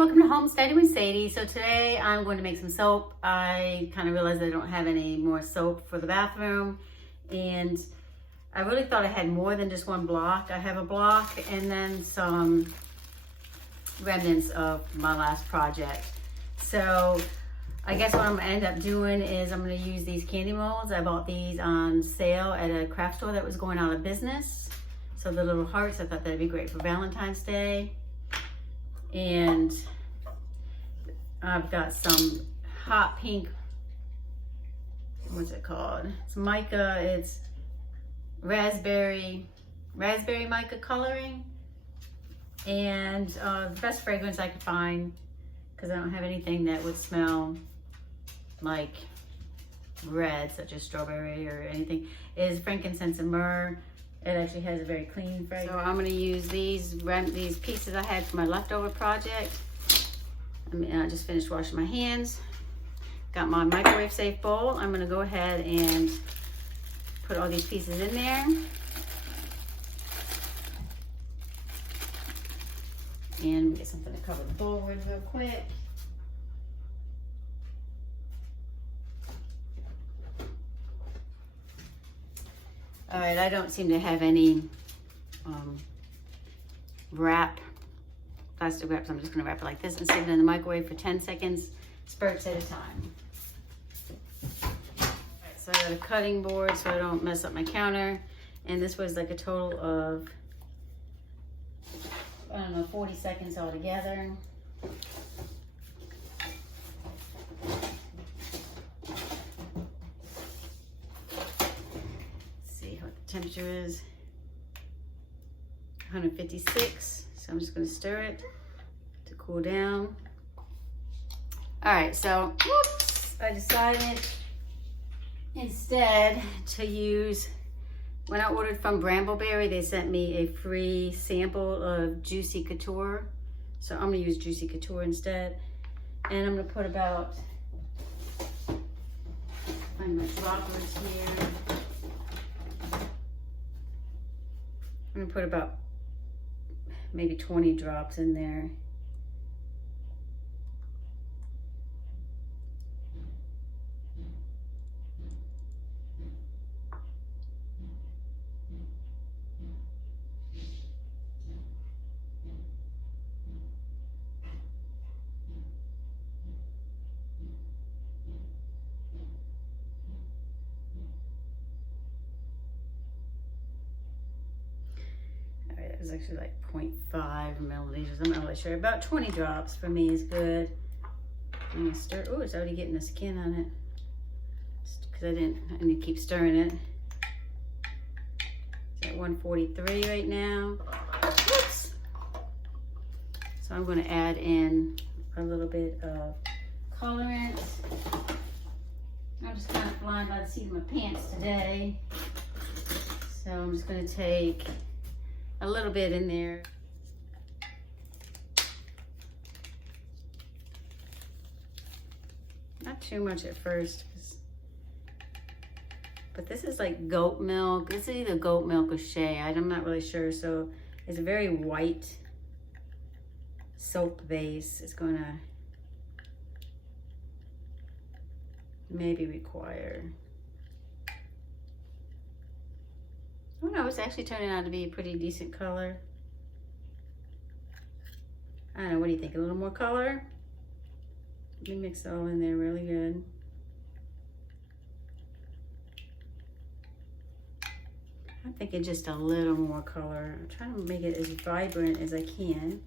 welcome to Homesteading with Sadie. So today I'm going to make some soap. I kind of realized I don't have any more soap for the bathroom, and I really thought I had more than just one block. I have a block and then some remnants of my last project. So I guess what I'm gonna end up doing is I'm gonna use these candy molds. I bought these on sale at a craft store that was going out of business. So the little hearts, I thought that'd be great for Valentine's Day. And I've got some hot pink, what's it called? It's mica, it's raspberry mica coloring. And the best fragrance I could find, because I don't have anything that would smell like red, such as strawberry or anything, is frankincense and myrrh. It actually has a very clean fragrance. So I'm going to use these pieces I had for my leftover project. I just finished washing my hands. Got my microwave safe bowl. I'm going to go ahead and put all these pieces in there. And get something to cover the bowl with real quick. All right, I don't seem to have any plastic wrap, so I'm just gonna wrap it like this and stick it in the microwave for 10 seconds, spurts at a time. All right, so I got a cutting board so I don't mess up my counter. And this was like a total of, I don't know, 40 seconds altogether. Temperature is 156, so I'm just going to stir it to cool down. All right, so I decided instead to use, when I ordered from Brambleberry, they sent me a free sample of Juicy Couture, so I'm going to use Juicy Couture instead. And I'm going to put about, find my droppers here. I'm gonna put about maybe 20 drops in there. It was actually like 0.5 milliliters. I'm not really sure. About 20 drops for me is good. I'm gonna stir. Oh, it's already getting the skin on it. Because I need to keep stirring it. It's at 143 right now. Whoops. So I'm gonna add in a little bit of colorant. I'm just kind of flying by the seat of my pants today. So I'm just gonna take a little bit in there. Not too much at first, but this is like goat milk. This is either goat milk or shea. I'm not really sure. So it's a very white soap base. It's gonna maybe require, oh no, it's actually turning out to be a pretty decent color. I don't know, what do you think? A little more color? Let me mix it all in there really good. I'm thinking just a little more color. I'm trying to make it as vibrant as I can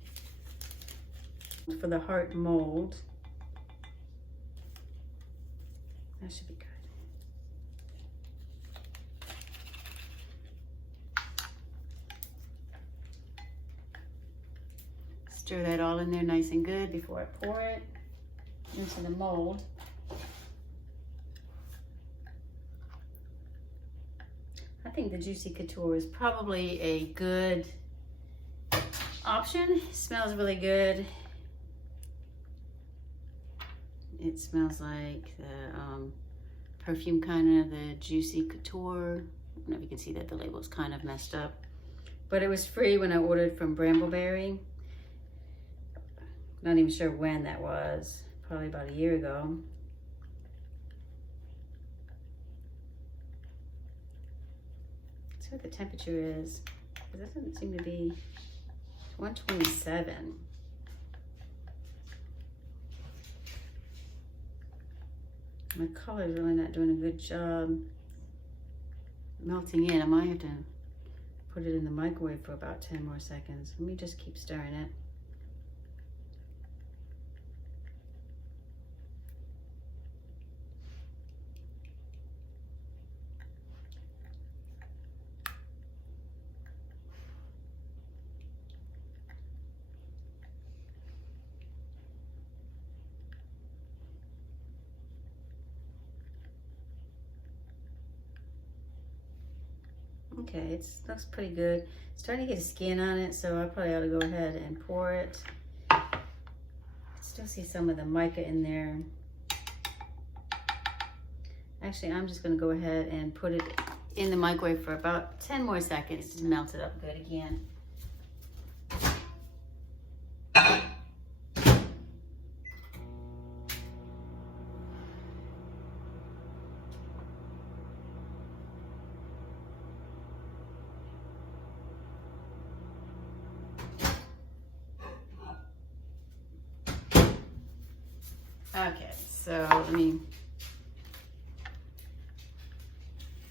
for the heart mold. That should be good. Stir that all in there nice and good before I pour it into the mold. I think the Juicy Couture is probably a good option. It smells really good. It smells like the perfume kind of, the Juicy Couture. I don't know if you can see that the label is kind of messed up. But it was free when I ordered from Brambleberry. Not even sure when that was. Probably about a year ago. Let's see what the temperature is. It doesn't seem to be 127. My color is really not doing a good job melting in. I might have to put it in the microwave for about 10 more seconds. Let me just keep stirring it. Okay, it looks pretty good. It's starting to get a skin on it, so I probably ought to go ahead and pour it. I still see some of the mica in there. Actually, I'm just gonna go ahead and put it in the microwave for about 10 more seconds to melt it up good again. Okay, so let me,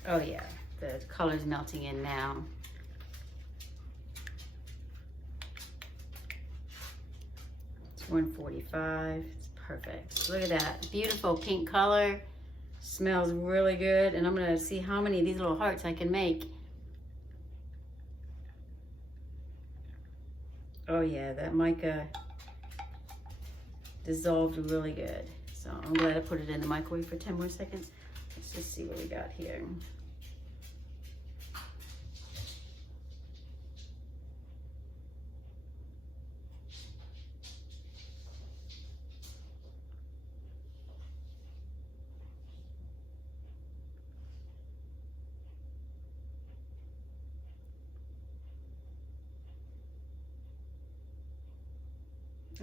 oh yeah, the color's melting in now. It's 145, it's perfect. Look at that, beautiful pink color. Smells really good, and I'm gonna see how many of these little hearts I can make. Oh yeah, that mica dissolved really good. So I'm glad I put it in the microwave for 10 more seconds. Let's just see what we got here.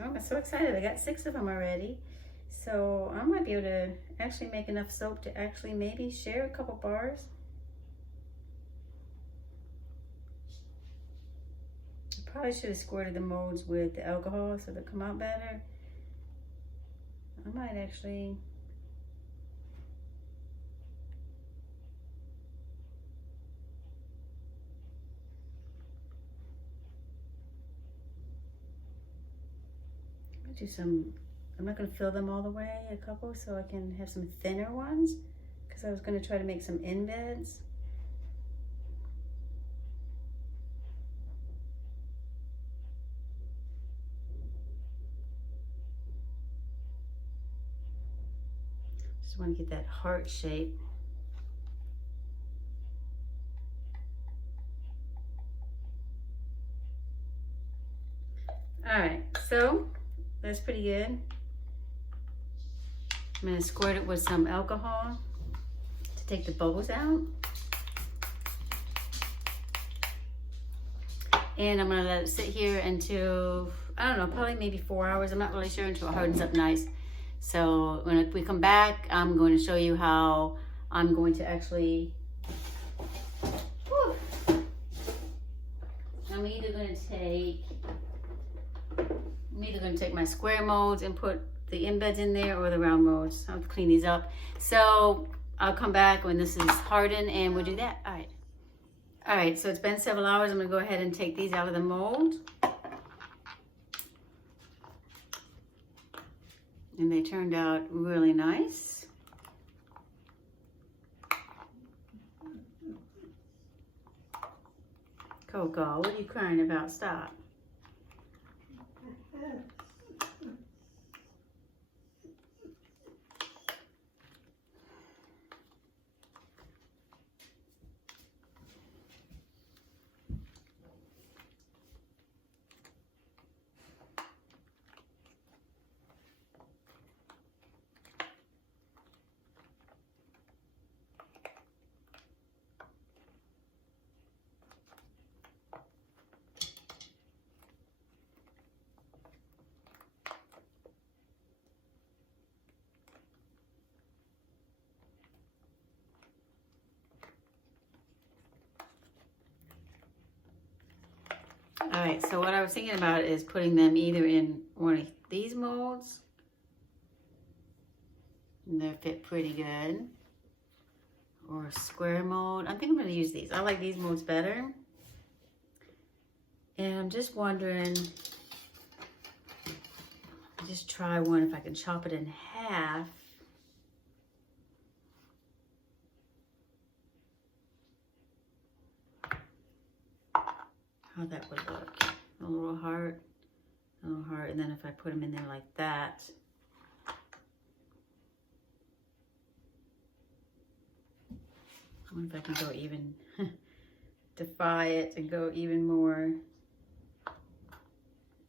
Oh, I'm so excited. I got 6 of them already. So I might be able to actually make enough soap to actually maybe share a couple bars. I probably should have squirted the molds with the alcohol so they'll come out better. I might actually... do some, I'm not going to fill them all the way, a couple, so I can have some thinner ones, because I was going to try to make some embeds. Just want to get that heart shape. All right, so that's pretty good. I'm gonna squirt it with some alcohol to take the bubbles out. And I'm gonna let it sit here until, I don't know, probably maybe 4 hours. I'm not really sure, until it hardens up nice. So when we come back, I'm going to show you how I'm going to actually, I'm either going to take my square molds and put the embeds in there, or the round molds. I'll clean these up. So I'll come back when this is hardened and we'll do that. All right, so it's been several hours. I'm gonna go ahead and take these out of the mold. And they turned out really nice. Coco, what are you crying about? Stop. All right, so what I was thinking about is putting them either in one of these molds, and they fit pretty good, or a square mold. I think I'm gonna use these. I like these molds better. And I'm just wondering, just try one if I can chop it in half. How that would look. A little heart, and then if I put them in there like that. I wonder if I can go even, defy it and go even more.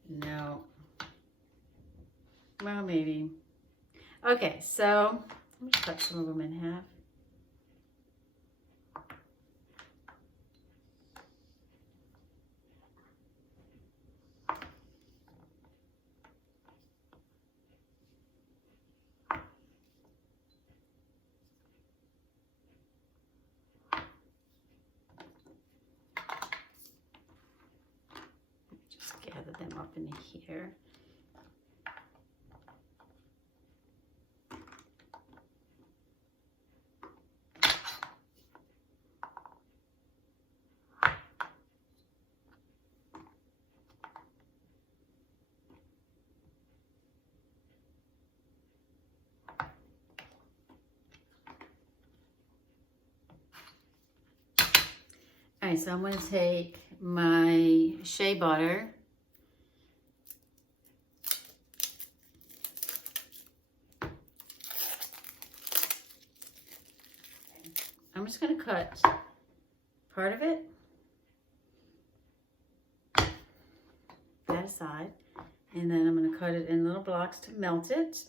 No. Well, maybe. Okay, so let me cut some of them in half. Gather them up in here. All right, so I'm going to take my shea butter. I'm just going to cut part of it, that aside, and then I'm going to cut it in little blocks to melt it.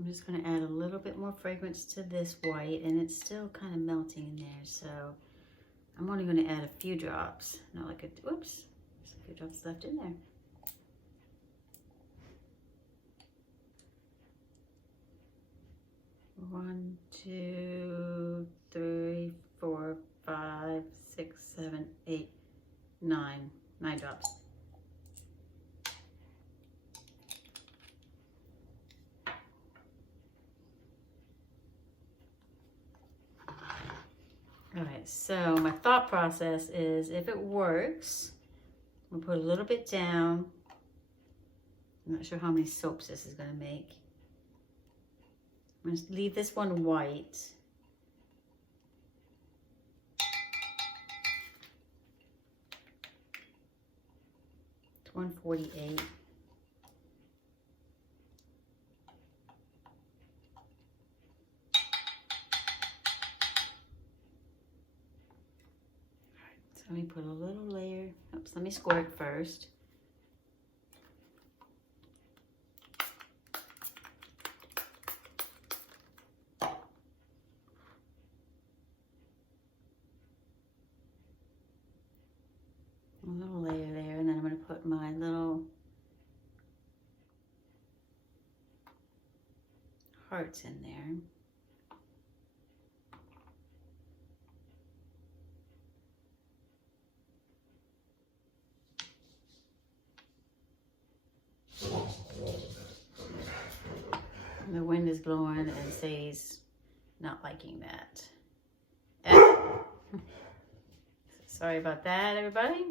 I'm just going to add a little bit more fragrance to this white, and it's still kind of melting in there, so I'm only going to add a few drops. Not like a, oops, there's a few drops left in there. One, two, three, four, 5, 6, 7, 8, 9. 9 drops. All right, so my thought process is if it works, we'll put a little bit down. I'm not sure how many soaps this is going to make. I'm going to leave this one white. It's 148. Let me put a little layer. Oops, let me squirt first. A little layer there, and then I'm going to put my little hearts in there. The wind is blowing and Sadie's not liking that. Sorry about that, everybody.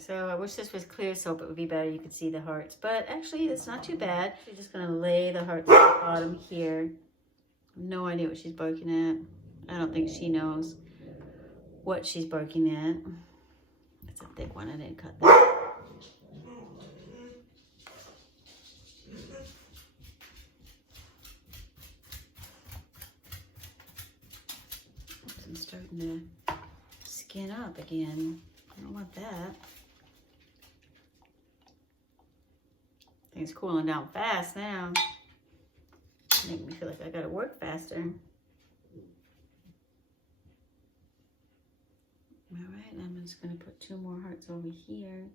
so I wish this was clear soap. It would be better. You could see the hearts. But actually, it's not too bad. She's just going to lay the hearts at the bottom here. No idea what she's barking at. I don't think she knows what she's barking at. It's a thick one. I didn't cut that. Oops, I'm starting to skin up again. I don't want that. Things cooling down fast now. Make me feel like I gotta work faster. All right, I'm just gonna put 2 more hearts over here.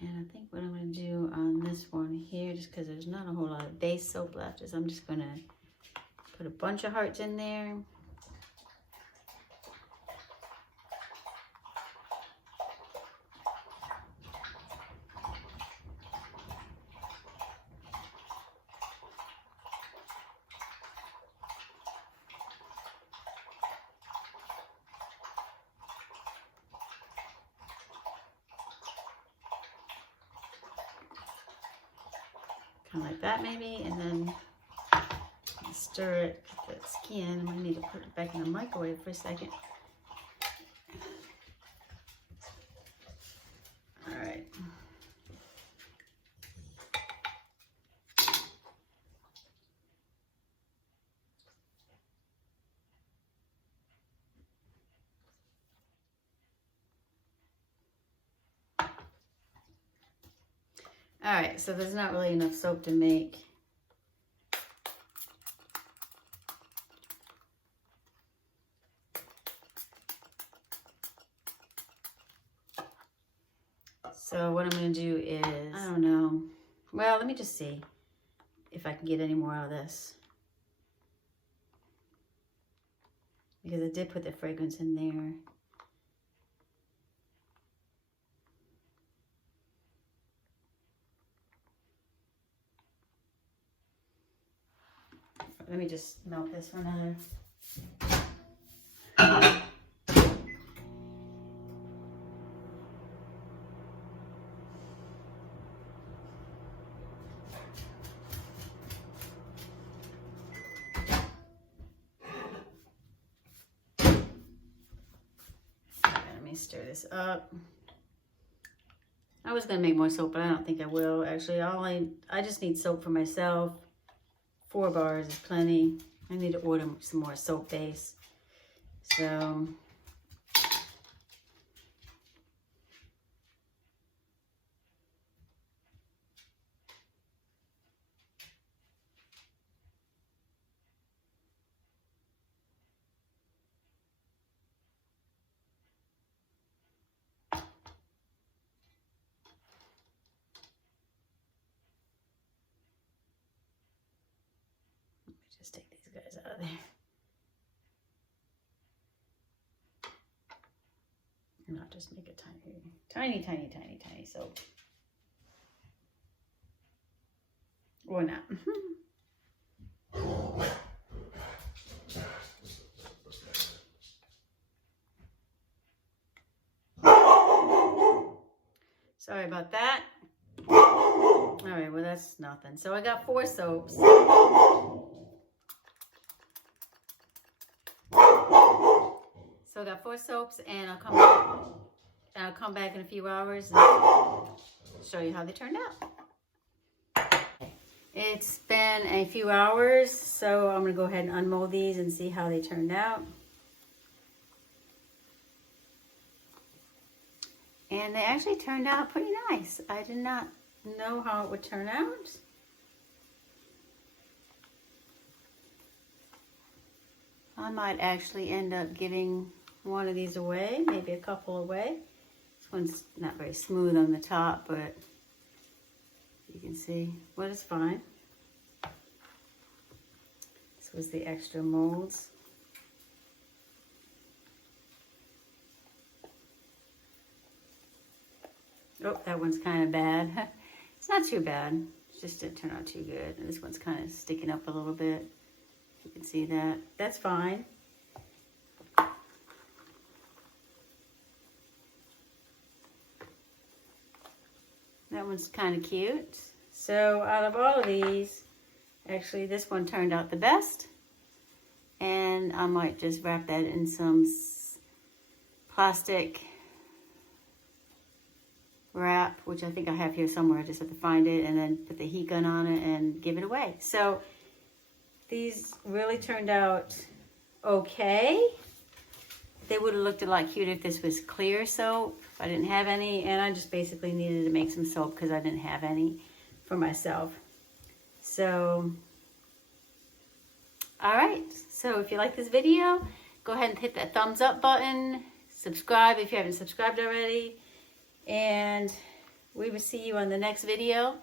And I think what I'm gonna do on this one here, just because there's not a whole lot of base soap left, is I'm just gonna put a bunch of hearts in there. Kind of like that maybe, and then stir it with the skin. I might need to put it back in the microwave for a second. All right. All right, so there's not really enough soap to make so what I'm going to do is, I don't know, well, let me just see if I can get any more out of this, because I did put the fragrance in there. Let me just melt this for another. Let me stir this up. I was gonna make more soap, but I don't think I will. Actually, I just need soap for myself. 4 bars is plenty. I need to order some more soap base. So just take these guys out of there. And I'll just make a tiny soap. Or not. Sorry about that. All right, well, that's nothing. So I got 4 soaps. So I got 4 soaps, and I'll come back in a few hours and show you how they turned out. It's been a few hours, so I'm gonna go ahead and unmold these and see how they turned out. And they actually turned out pretty nice. I did not know how it would turn out. I might actually end up giving one of these away, maybe a couple away. This one's not very smooth on the top, but you can see what is fine. This was the extra molds. Oh, that one's kind of bad. It's not too bad. just didn't turn out too good. And this one's kind of sticking up a little bit. You can see that. That's fine. That one's kind of cute. So out of all of these, actually this one turned out the best. And I might just wrap that in some plastic wrap, which I think I have here somewhere. I just have to find it, and then put the heat gun on it and give it away. So these really turned out okay. They would have looked a lot cuter if this was clear soap. I didn't have any, and I just basically needed to make some soap because I didn't have any for myself. So, all right. So if you like this video, go ahead and hit that thumbs up button. Subscribe if you haven't subscribed already. And we will see you on the next video.